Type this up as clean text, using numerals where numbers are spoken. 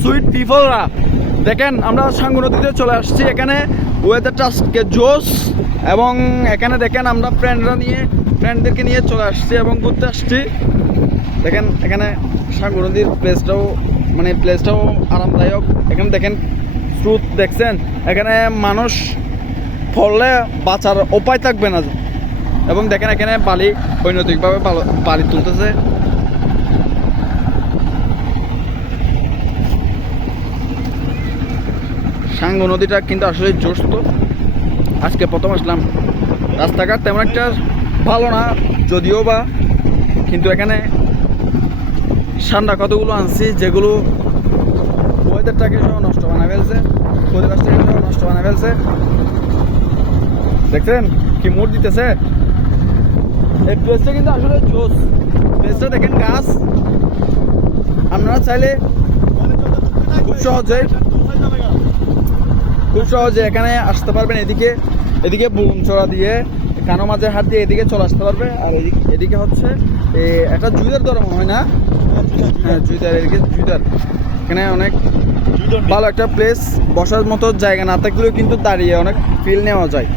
Sweet পিপলরা। দেখেন আমরা সাঙ্গু নদীতে চলে আসছি, এখানে ওয়েদারটা আজকে জোস, এবং এখানে দেখেন আমরা ফ্রেন্ডদেরকে নিয়ে চলে আসছি এবং ঘুরতে আসছি। দেখেন এখানে সাঙ্গু নদীর প্লেসটাও আরামদায়ক। এখানে দেখেন স্রোত দেখছেন, এখানে মানুষ পড়লে বাঁচার উপায় থাকবে না। এবং দেখেন এখানে বালি বৈদ্যুতিকভাবে বালি তুলতেছে। সাঙ্গু নদীটা কিন্তু আসলে জোশ। তো আজকে প্রথম আসলাম, রাস্তাঘাট তেমন একটা ভালো না যদিও বা, কিন্তু এখানে ঠান্ডা কতগুলো আনছি যেগুলো ওয়েদারটাকে সহ নষ্ট বানায় ফেলছে, পরিবেশটাকে সহ নষ্ট বানায় ফেলছে। দেখছেন কি মুড দিতেছে। এই প্লেসটা কিন্তু আসলে জোস। প্লেসটা দেখেন গাছ, আপনারা চাইলে খুব সহজে এখানে আসতে পারবেন। এদিকে বুলুমচড়া দিয়ে কানো মাঝের হাত দিয়ে এদিকে চলে আসতে পারবে। আর এদিকে হচ্ছে একটা জুইদার ধরা মনে হয় না? হ্যাঁ জুইদার, এদিকে জুইদার। এখানে অনেক ভালো একটা প্লেস, বসার মতো জায়গা না থাকলেও কিন্তু দাঁড়িয়ে অনেক ফিল নেওয়া যায়।